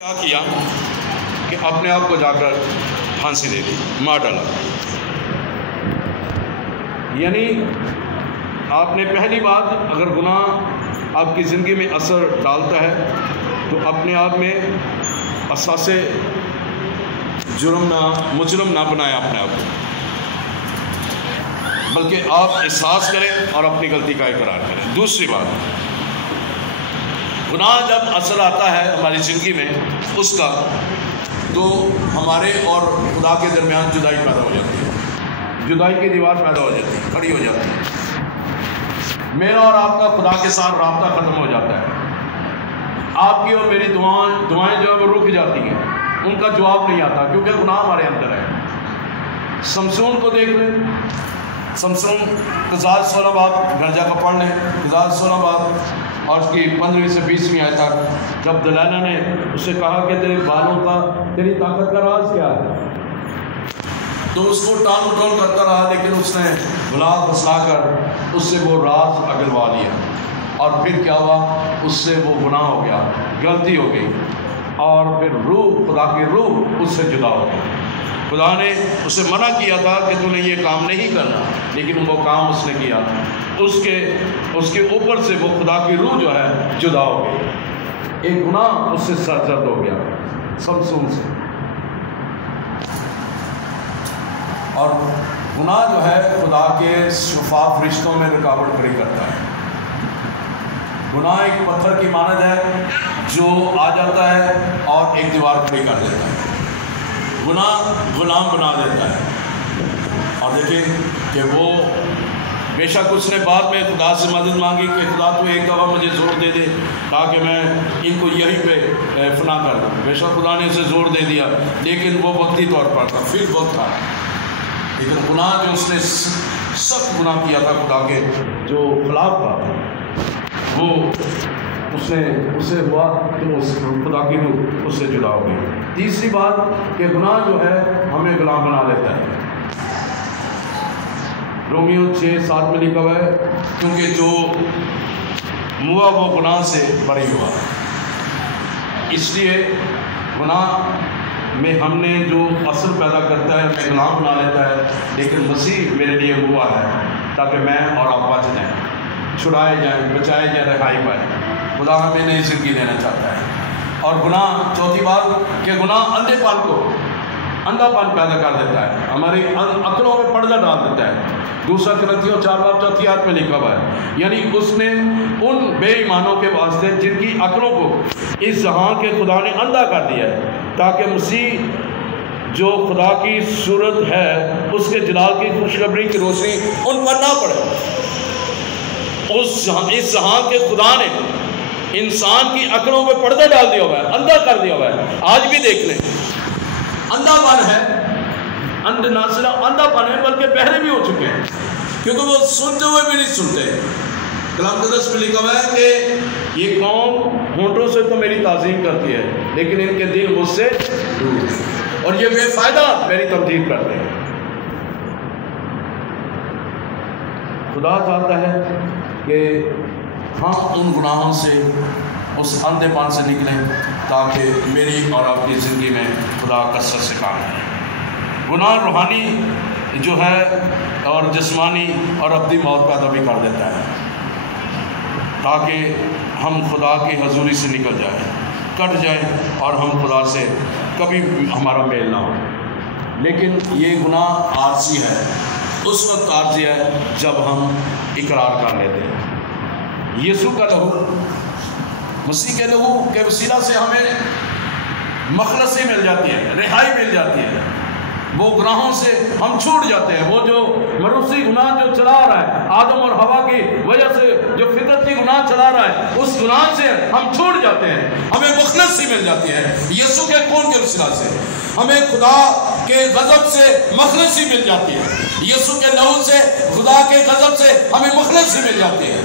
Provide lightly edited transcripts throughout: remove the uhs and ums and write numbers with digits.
کیا کیا کہ اپنے آپ کو جا کر پھانسی دے دی، مار ڈالا۔ یعنی آپ نے پہلی بات، اگر گناہ آپ کی زندگی میں اثر ڈالتا ہے تو اپنے آپ میں اساس مجرم نہ بنائے اپنے آپ کو، بلکہ آپ احساس کریں اور اپنی غلطی کا اقرار کریں۔ دوسری بات، گناہ جب اثر آتا ہے ہماری زندگی میں اس کا، تو ہمارے اور خدا کے درمیان جدائی پیدا ہو جاتی ہے، جدائی کی دیوار پیدا ہو جاتی ہے، کھڑی ہو جاتی ہے۔ میرا اور آپ کا خدا کے ساتھ رابطہ ختم ہو جاتا ہے۔ آپ کی اور میری دعائیں جو ہے وہ رک جاتی ہیں، ان کا جواب نہیں آتا، کیونکہ گناہ ہمارے اندر ہے۔ سمسون کو دیکھ لیں، سمسون قضات 16 باب گھر جا کر پڑھ لیں، قضات 16 باب اور اس کی 15ویں سے 20ویں آیت تک، جب دلائلہ نے اس سے کہا کہ تیرے بالوں کا، تیری طاقت کا راز کیا ہے، تو اس کو ٹال مٹول کرتا رہا، لیکن اس نے بلا پھسلا کر اس سے وہ راز اگلوا لیا، اور پھر کیا ہوا، اس سے وہ گناہ ہو گیا، غلطی ہو گئی، اور پھر روح، خدا کی روح اس سے جدا ہو گئی۔ خدا نے اسے منع کیا تھا کہ تو نے یہ کام نہیں کرنا، لیکن وہ کام اس نے کیا، اس کے اوپر سے وہ خدا کی روح جو ہے جدا ہو گئی، ایک گناہ اس سے سرزد ہو گیا سمسون سے۔ اور گناہ جو ہے خدا کے شفاف رشتوں میں رکاوٹ کھڑی کرتا ہے۔ گناہ ایک پتھر کی مانند ہے جو آ جاتا ہے اور ایک دیوار کھڑی کر دیتا ہے۔ گناہ غلام بنا دیتا ہے، اور دیکھیں کہ وہ بے شک اس نے بعد میں خدا سے مدد مانگی کہ خدا تو ایک دفعہ مجھے زور دے دے تاکہ میں ان کو یہیں پہ فنا کر دوں۔ بے شک خدا نے اسے زور دے دیا، لیکن وہ وقتی طور پر تھا، پھر وقت تھا، لیکن گناہ جو اس نے سخت گناہ کیا تھا خدا کے جو خلاف تھا، وہ اسے ہوا کہ خدا کی روح اس سے جدا ہو گئی۔ تیسری بات کہ گناہ جو ہے ہمیں غلام بنا لیتا ہے۔ رومیو 6:7 میں لکھا ہوا ہے، کیونکہ جو موا وہ گناہ سے بری ہوا، اس لیے گناہ میں ہم نے جو اثر پیدا کرتا ہے ہمیں غلام بنا لیتا ہے، لیکن مسیح میرے لیے ہوا ہے تاکہ میں اور آپ بچ جائیں، چھڑائے جائیں، بچائے جائیں، رہائی پائیں۔ خدا ہمیں نئی زندگی دینا چاہتا ہے۔ اور گناہ، چوتھی بات کہ گناہ اندھا پن پیدا کر دیتا ہے، ہماری عقلوں میں پردہ ڈال دیتا ہے۔ دوسرا کرنتھیوں 4:4 میں لکھا ہوا ہے، یعنی اس نے ان بے ایمانوں کے واسطے جن کی عقلوں کو اس جہاں کے خدا نے اندھا کر دیا ہے، تاکہ مسیح جو خدا کی صورت ہے اس کے جلال کی خوشخبری کی روشنی ان پر نہ پڑے۔ اس جہاں کے خدا نے انسان کی عقلوں میں پردہ ڈال دیا ہوا ہے، اندھا کر دیا ہوا ہے۔ آج بھی دیکھ لیں، اندھا پن ہے، نہ صرف اندھا پن ہے بلکہ بہرے بھی ہو چکے ہیں، کیونکہ وہ سنتے ہوئے بھی نہیں سنتے۔ کلام مقدس میں لکھا ہوا ہے کہ یہ قوم ہونٹوں سے تو میری تعظیم کرتی ہے، لیکن ان کے دل مجھ سے دور ہیں، اور یہ بے فائدہ میری تمجید کرتے ہیں۔ خدا چاہتا ہے کہ ہم ان گناہوں سے، اس اندھے پن سے نکلیں، تاکہ میری اور آپ کی زندگی میں خدا کثرت سے کام کرے۔ گناہ روحانی جو ہے اور جسمانی اور ابدی موت پیدا بھی کر دیتا ہے، تاکہ ہم خدا کی حضوری سے نکل جائیں، کٹ جائیں، اور ہم خدا سے کبھی ہمارا میل نہ ہو۔ لیکن یہ گناہ عارضی ہے، اس وقت عارضی ہے جب ہم اقرار کر لیتے ہیں۔ یسوع کا لہو، مسیح کے لہو کے وسیلہ سے ہمیں مخلصی مل جاتی ہے، رہائی مل جاتی ہے، وہ گناہوں سے ہم چھوٹ جاتے ہیں۔ وہ جو مروسی گناہ جو چلا رہا ہے، آدم اور حوا کی وجہ سے جو فطرتی گناہ چلا رہا ہے، اس گناہ سے ہم چھوٹ جاتے ہیں، ہمیں مخلصی مل جاتی ہے یسوع کے خون کے وسیلہ سے۔ ہمیں خدا کے غضب سے مخلصی مل جاتی ہے، یسوع کے لہو سے خدا کے غضب سے ہمیں مخلصی مل جاتی ہے،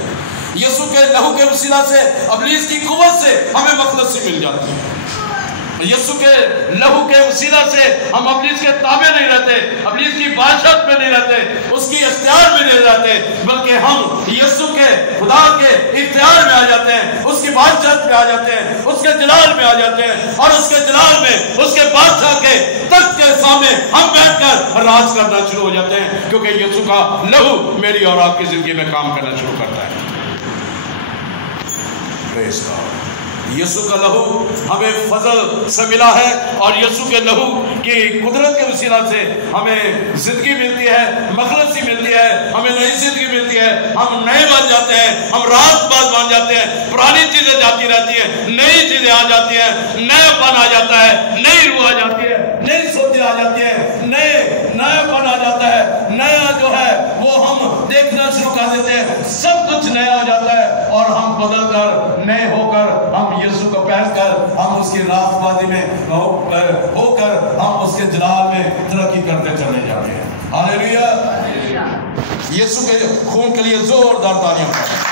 یسوع کے لہو کے وسیلہ سے ابلیس کی قوت سے ہمیں مخلصی مل جاتی ہے۔ یسوع کے لہو کے وسیلہ سے ہم ابلیس کے تابع نہیں رہتے، ابلیس کی بادشاہت میں نہیں رہتے، اس کی اختیار میں نہیں رہتے، بلکہ ہم یسوع کے خدا کے اختیار میں آ جاتے ہیں، اس کی بادشاہت میں آ جاتے ہیں، اس کے جلال میں آ جاتے ہیں، اور اس کے جلال میں اس کے بادشاہ کے تخت کے سامنے ہم بیٹھ کر راج کرنا شروع ہو جاتے ہیں، کیونکہ یسوع کا لہو میری اور آپ کی زندگی میں کام کرنا شروع کرتا ہے۔ پریز گاڈ۔ یسوع کا لہو ہمیں فضل سے ملا ہے، اور یسوع کے لہو کی قدرت کے وسیلہ سے ہمیں زندگی ملتی ہے، مخلصی ملتی ہے، ہمیں نئی زندگی ملتی ہے، ہم نئے بن جاتے ہیں، ہم راست باز بن جاتے ہیں، پرانی چیزیں جاتی رہتی ہیں، نئی چیزیں آ جاتی ہیں، نیا پن آ جاتا ہے، نئی روح آ جاتی ہے، نئی سوچیں آ جاتی ہیں، نیا پن آ جاتا ہے، نیا جو ہے وہ ہم دیکھنا شروع کر دیتے ہیں، سب کچھ نیا ہو جاتا ہے، اور ہم بدل کر نئے ہو کر ہم یسوع کو پہن کر ہم اس کی راست بازی میں ہو کر ہم اس کے جلال میں ترقی کرتے چلے جاتے ہیں۔ ہاللیلویہ۔ یسوع کے خون کے لیے زوردار تالیاں پڑیں۔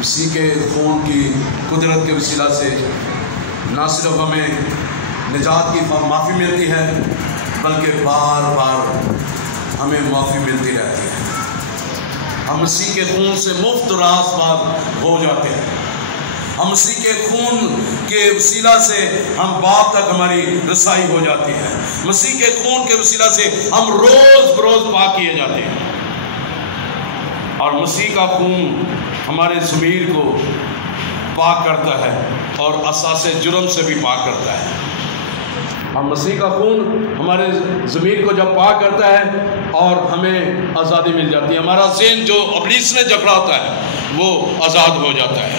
اسی کے خون کی قدرت کے وسیلہ سے نہ صرف ہمیں نجات کی معافی ملتی ہے، بلکہ بار بار ہمیں معافی ملتی رہتی ہے۔ ہم مسیح کے خون سے مفت راست باز ہو جاتے ہیں، ہم مسیح کے خون کے وسیلہ سے ہم باپ تک ہماری رسائی ہو جاتی ہے، مسیح کے خون کے وسیلہ سے ہم روز بروز پاک کیے جاتے ہیں، اور مسیح کا خون ہمارے ضمیر کو پاک کرتا ہے اور اساس جرم سے بھی پاک کرتا ہے۔ ہم مسیح کا خون ہمارے ضمیر کو جب پاک کرتا ہے اور ہمیں آزادی مل جاتی ہے، ہمارا ذہن جو ابلیس نے جکڑا ہوتا ہے وہ آزاد ہو جاتا ہے،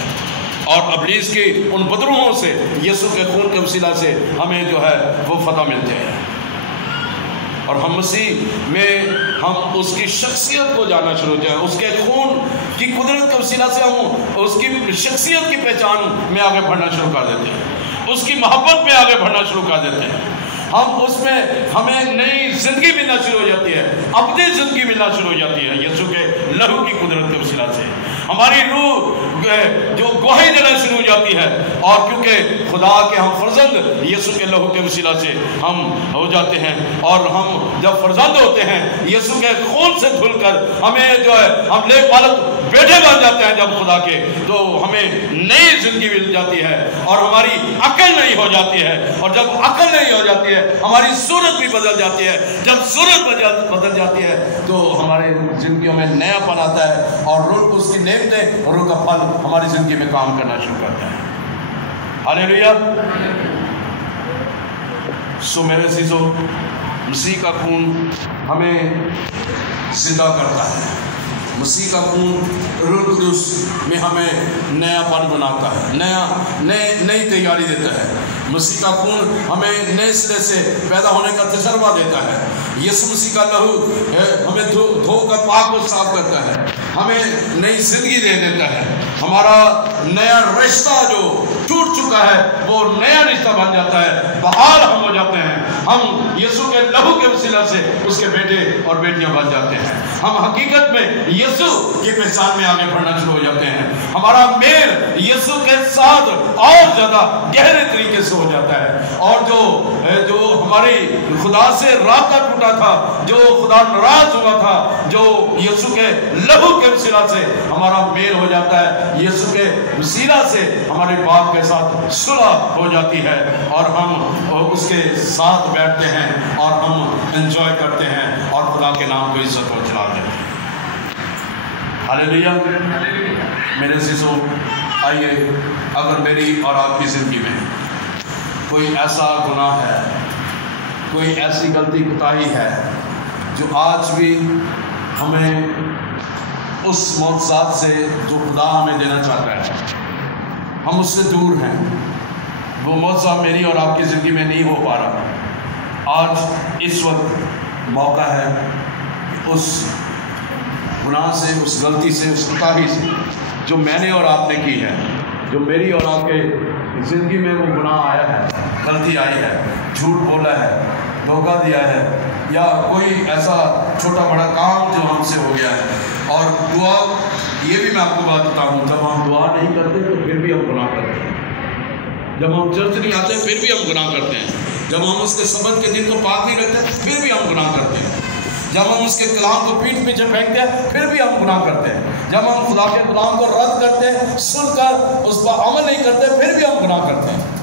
اور ابلیس کی ان بدروہوں سے یسوع کے خون کے وسیلہ سے ہمیں جو ہے وہ فتح ملتی ہے، اور ہم مسیح میں ہم اس کی شخصیت کو جاننا شروع ہوتے ہیں، اس کے خون کی قدرت کے وسیلہ سے ہم اس کی شخصیت کی پہچان میں آگے بڑھنا شروع کر دیتے ہیں، اس کی محبت میں آگے بڑھنا شروع کر دیتے ہیں، ہم اس میں ہمیں نئی زندگی ملنا شروع ہو جاتی ہے، اپنی زندگی ملنا شروع ہو جاتی ہے یسوع کے لہو کی قدرت کے وسیلہ سے، ہماری روح جو گواہی دینا شروع ہو جاتی ہے، اور کیونکہ خدا کے ہم فرزند یسوع کے لہو کے وسیلہ سے ہم ہو جاتے ہیں، اور ہم جب فرزند ہوتے ہیں یسوع کے خون سے دھل کر ہمیں جو ہے ہم لے پالک بیٹے بن جاتے ہیں جب خدا کے، تو ہمیں نئی زندگی مل جاتی ہے، اور ہماری عقل نہیں ہو جاتی ہے، اور جب عقل نہیں ہو جاتی ہے ہماری صورت بھی بدل جاتی ہے، جب صورت بدل جاتی ہے تو ہمارے زندگیوں میں نیا پن آتا ہے، اور روح اس کی نعمتیں اور روح کا پھل ہماری زندگی میں کام کرنا شروع کرتا ہے۔ ہاللیلویہ۔ سو میرے عزیزو، مسیح کا خون ہمیں زندہ کرتا ہے، مسیح کا خون روح القدس میں ہمیں نیا پن بناتا ہے، نئی تیاری دیتا ہے، مسیح کا خون ہمیں نئے سرے سے پیدا ہونے کا تجربہ دیتا ہے، یسوع مسیح کا لہو ہمیں دھو کر پاک و صاف کرتا ہے، ہمیں نئی زندگی دے دیتا ہے، ہمارا نیا رشتہ جو ٹوٹ چکا ہے وہ نیا رشتہ بن جاتا ہے، بحال ہم ہو جاتے ہیں، ہم یسوع کے لہو کے وسیلہ سے اس کے بیٹے اور بیٹیاں بن جاتے ہیں، ہم حقیقت میں یسوع کی پہچان میں آگے بڑھنا شروع ہو جاتے ہیں، ہمارا میل یسوع کے ساتھ اور زیادہ گہرے طریقے سے ہو جاتا ہے، اور جو ہماری خدا سے رابطہ ٹوٹا تھا، جو خدا ناراض ہوا تھا، جو یسوع کے لہو کے وسیلہ سے ہمارا میل ہو جاتا ہے، یسوع کے وسیلہ سے ہمارے باپ کے ساتھ صلح ہو جاتی ہے، اور ہم اس کے ساتھ بیٹھتے ہیں اور ہم انجوائے کرتے ہیں اور خدا کے نام کو عزت و جلال دیتے ہیں۔ ہاللیلویہ۔ میرے عزیزو، آئیے، اگر میری اور آپ کی زندگی میں کوئی ایسا گناہ ہے، کوئی ایسی غلطی کوتاہی ہے جو آج بھی ہمیں اس معجزات سے جو خدا ہمیں دینا چاہتا ہے ہم اس سے دور ہیں، وہ معجزہ میری اور آپ کی زندگی میں نہیں ہو پا رہا، آج اس وقت موقع ہے کہ اس گناہ سے، اس غلطی سے، اس کوتاہی سے جو میں نے اور آپ نے کی ہے، جو میری اور آپ کے زندگی میں وہ گناہ آیا ہے، غلطی آئی ہے، جھوٹ بولا ہے، دھوکہ دیا ہے، یا کوئی ایسا چھوٹا بڑا کام جو ہم سے ہو گیا ہے، اور دعا، یہ بھی میں آپ کو بات بتاؤں، جب ہم دعا نہیں کرتے تو پھر بھی ہم گناہ کرتے ہیں. جب ہم چرچ نہیں آتے پھر بھی ہم گناہ کرتے ہیں. جب ہم اس کے سبت کے دن کو پاک نہیں رکھتے پھر بھی ہم گناہ کرتے ہیں. جب ہم اس کے کلام کو پیٹھ پیچھے پھینکتے ہیں پھر بھی ہم گناہ کرتے ہیں. جب ہم خدا کے کلام کو رد کرتے ہیں، سن کر اس پر عمل نہیں کرتے پھر بھی ہم گناہ کرتے ہیں.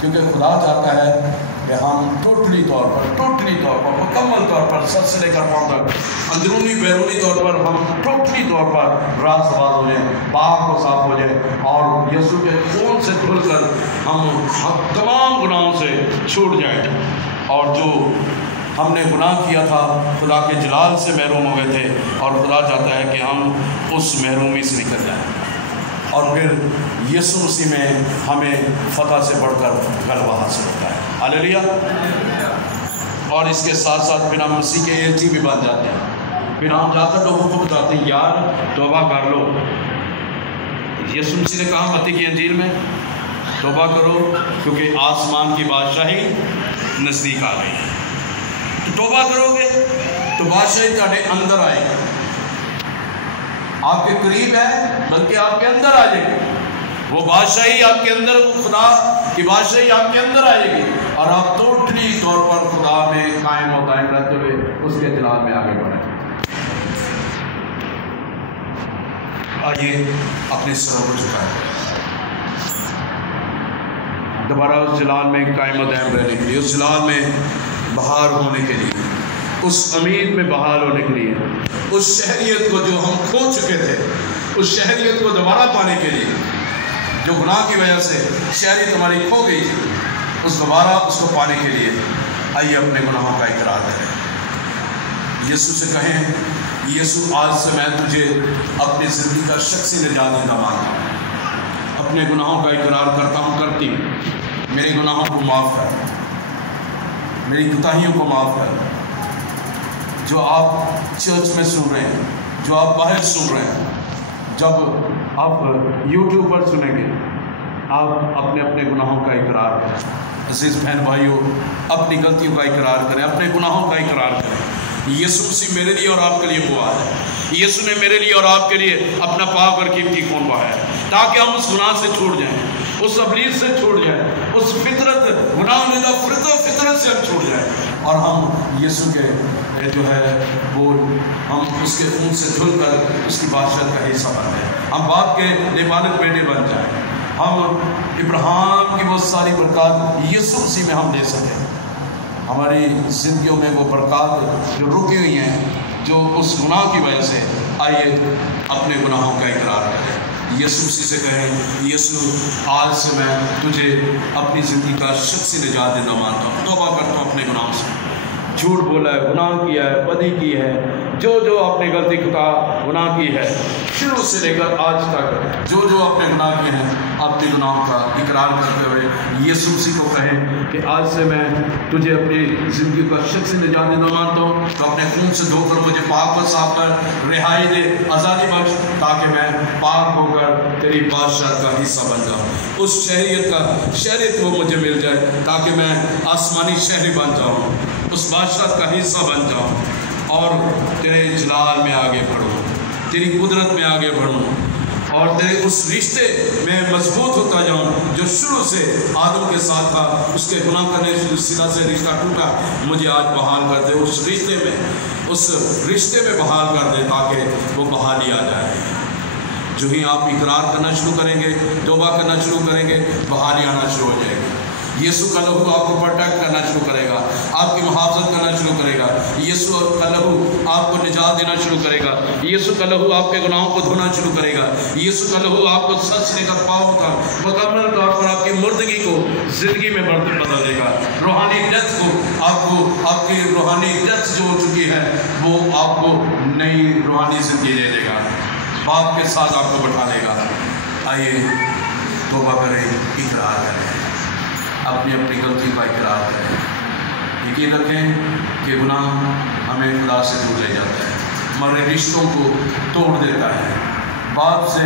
کیونکہ خدا چاہتا ہے کہ ہم ٹوٹلی طور پر مکمل طور پر سر سے لے کر پاؤں تک، اندرونی بیرونی طور پر ہم ٹوٹلی طور پر راست باز ہو جائیں، پاک و صاف ہو جائیں، اور یسوع کے خون سے دھل کر ہم تمام گناہوں سے چھوٹ جائیں. اور جو ہم نے گناہ کیا تھا، خدا کے جلال سے محروم ہو گئے تھے، اور خدا چاہتا ہے کہ ہم اس محرومی سے نکل جائیں، اور پھر یسوع مسیح میں ہمیں فتح سے بڑھ کر غلبہ حاصل ہوتا ہے. ہاللیلویا. اور اس کے ساتھ ساتھ پھر ہم مسیح کے ایلچی بھی بن جاتے ہیں. پھر ہم جا کر لوگوں کو بتاتے ہیں یار توبہ کر لو. یسوع مسیح نے کہا متی کی انجیل میں توبہ کرو کیونکہ آسمان کی بادشاہی نزدیک آ گئی. توبہ کرو گے تو بادشاہی تہاڈے اندر آئے گی، آپ کے قریب ہے بلکہ آپ کے اندر آ جائے گی. وہ بادشاہی آپ کے اندر، خدا کی بادشاہی آپ کے اندر آئے گی، اور آپ ٹوٹلی طور پر خدا میں قائم و دائم رہتے ہوئے اس کے جلال میں آگے بڑھیں. آئیے اپنے سروں کو جھکائیں، دوبارہ اس جلال میں قائم و دائم رہنے کے لیے، اس جلال میں بحال ہونے کے لیے، اس امید میں بحال ہونے کے لیے، اس شہریت کو جو ہم کھو چکے تھے، اس شہریت کو دوبارہ پانے کے لیے، جو گناہ کی وجہ سے شہریت ہماری کھو گئی تھی، اس دوبارہ اس کو پانے کے لیے آئیے اپنے گناہوں کا اقرار کریں. یسوع سے کہیں یسوع آج سے میں تجھے اپنی زندگی کا شخصی نجات دہندہ مانتا ہوں. اپنے گناہوں کا اقرار کرتا ہوں، کرتی ہوں. میرے گناہوں کو معاف کر، میری کوتاہیوں کو معاف کر. جو آپ چرچ میں سن رہے ہیں، جو آپ باہر سن رہے ہیں، جب آپ یوٹیوب پر سنیں گے، آپ اپنے اپنے گناہوں کا اقرار کریں. عزیز بہن بھائیوں، اپنی غلطیوں کا اقرار کریں، اپنے گناہوں کا اقرار کریں. یسوع مسیح میرے لیے اور آپ کے لیے ہوا ہے. یسوع نے میرے لیے اور آپ کے لیے اپنا پاک اور قیمتی خون بہایا ہے تاکہ ہم اس گناہ سے چھوٹ جائیں، اس ابلیس سے چھوٹ جائیں، اس فطرت گناہ میں فطرت سے ہم چھوٹ جائیں، اور ہم یسوع کے جو ہے وہ ہم اس کے خون سے دھل کر اس کی بادشاہت کا حصہ بن جائیں. ہم باپ کے نبالغ بیٹے بن جائیں. ہم ابراہیم کی وہ ساری برکات یسوع مسیح میں ہم لے سکیں. ہماری زندگیوں میں وہ برکات جو رکی ہوئی ہیں، جو اس گناہ کی وجہ سے، آئیے اپنے گناہوں کا اقرار کریں. یسوع مسیح سے کہیں یسوع آج سے میں تجھے اپنی زندگی کا شخصی نجات دہندہ مانتا ہوں. توبہ کرتا ہوں اپنے گناہوں سے. جھوٹ بولا ہے، گناہ کیا ہے، بدی کی ہے، جو آپ نے غلطی خطا گناہ کی ہے، شروع سے لے کر آج تک جو آپ نے گناہ کیے ہیں، اپنے گناہوں کا اقرار کرتے ہوئے یسوع مسیح کو کہیں کہ آج سے میں تجھے اپنی زندگی کا شخصی نجات دہندہ مانتا ہوں. تو اپنے خون سے دھو کر مجھے پاک و صاف کر، رہائی دے، آزادی بخش، تاکہ میں پاک ہو کر تیری بادشاہت کا حصہ بن جاؤں. اس شہریت وہ مجھے مل جائے تاکہ میں آسمانی شہری بن جاؤں، اس بادشاہت کا حصہ بن جاؤں، اور تیرے جلال میں آگے بڑھوں، تیری قدرت میں آگے بڑھوں، اور تیرے اس رشتے میں مضبوط ہوتا جاؤں جو شروع سے آدم کے ساتھ تھا. اس کے گناہ کرنے سے سیدھا سے رشتہ ٹوٹا، مجھے آج بحال کر دے اس رشتے میں بحال کر دے تاکہ وہ بحالی آ جائے. جو ہی آپ اقرار کرنا شروع کریں گے، توبہ کرنا شروع کریں گے، بحالی آنا شروع ہو جائے گی. یسوع کا لہو آپ کو پروٹیکٹ کرنا شروع کرے گا، آپ کی محافظت کرنا شروع کرے گا. یسوع کا لہو آپ کو نجات دینا شروع کرے گا. یسوع کا لہو آپ کے گناہوں کو دھونا شروع کرے گا. یسوع کا لہو آپ کو سر سے لے کر پاؤں تک مکمل طور پر آپ کی مردگی کو زندگی میں بدل دے گا. روحانی ڈیتھ کو آپ کی روحانی ڈیتھ جو ہو چکی ہے، وہ آپ کو نئی روحانی زندگی دے دے گا. باپ کے ساتھ آپ کو بٹھا دے گا. آئیے توبہ کریں، اقرار کریں، اپنی غلطی کا اقرار کریں. یقین رکھیں کہ گناہ ہمیں خدا سے دور لے جاتا ہے، ہمارے رشتوں کو توڑ دیتا ہے، باپ سے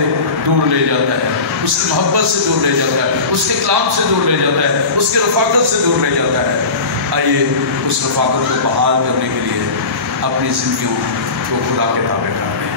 دور لے جاتا ہے، اس کی محبت سے دور لے جاتا ہے، اس کے کلام سے دور لے جاتا ہے، اس کی رفاقت سے دور لے جاتا ہے. آئیے اس رفاقت کو بحال کرنے کے لیے اپنی زندگیوں کو خدا کے تابع کر دیں.